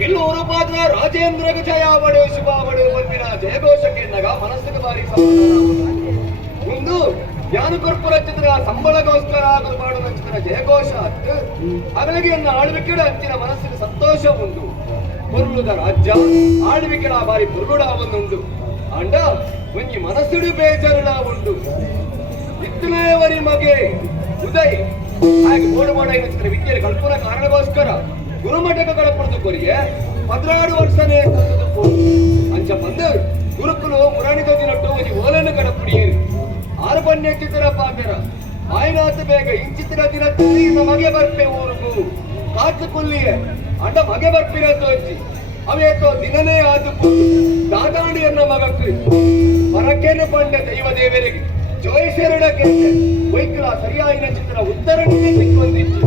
ಕಿಲ್ಲೂರು ಪಾತ್ರ ರಾಜೇಂದ್ರ ಜಯಾವಡು ಶುಭಾವಡು ಬಂದಿನ ಜಯಘೋಷಕ್ಕೆ ಎನ್ನಗ ಮನಸ್ಸಿಗೆ ಬಾರಿ ಸಮಾಧಾನ ಒಂದು ಜ್ಞಾನಕೊರ್ಪು ರಚಿತರ ಸಂಬಳಗೋಸ್ಕರ ಗುರುಮಾಡು ರಚಿತರ ಜಯಘೋಷ ಅತ್ತು ಅಗಲಿಗೆ ಎನ್ನ ಆಳ್ವಿಕೆಡ ಅಂಚಿನ ಮನಸ್ಸಿಗೆ ಸಂತೋಷ ಉಂಟು ಪೊರ್ಲುದ ರಾಜ್ಯ ಆಳ್ವಿಕೆಡ ಬಾರಿ ಪೊರ್ಲುಡ ಒಂದುಂಟು ಅಂಡ ಒಂಜಿ ಮನಸ್ಸುಡು ಬೇಜಾರುಡ ಉಂಟು ಇತ್ತನೇವರಿ ಮಗೆ ಉದಯ್ ಹಾಗೆ ಮೋಡ ಮೋಡ ಎನ್ನುತ್ತಿನ ವಿದ್ಯೆಯ ಕಲ್ಪನಾ ಕಾರಣಗೋಸ್ಕರ ಗುರುಮಠಕ ಕಳಪುರದು ಕೊರಿಯೆ 16 ವರ್ಷನೇ ಅಂಚ ಬಂದು ಗುರುಕುಲು ಮುರಾಣಿದ ದಿನಟ್ಟು ಒಂದು ಓಲನ್ನು ಕಡಪುಡಿಯೇರು 6 ಬನ್ನೆ ಚಿತ್ರ ಪಾತ್ರ ಆಯ್ನಾಥ ಬೇಗ ಇಂಚಿತ್ರ ದಿನ ಮಗೆ ಬರ್ಪೆ ಊರುಗು ಕಾತು ಕುಲ್ಲಿಯೇ ಅಂಡ ಮಗೆ ಬರ್ಪಿರ ತೋಚಿ ಅವೇತೋ ದಿನನೇ ಆದು ದಾದಾಣಿಯನ್ನ ಮಗಕ್ಕೆ ಹೊರಕೇನೆ ಪಂಡ ದೈವ ದೇವರಿಗೆ ಜೋಯಿಸೆರಡಕ್ಕೆ ವೈಕಲ ಸರಿಯಾಗಿನ ಚಿತ್ರ ಉತ್ತರಕ್ಕೆ ಸಿಕ್ಕುವಂದಿತ್ತು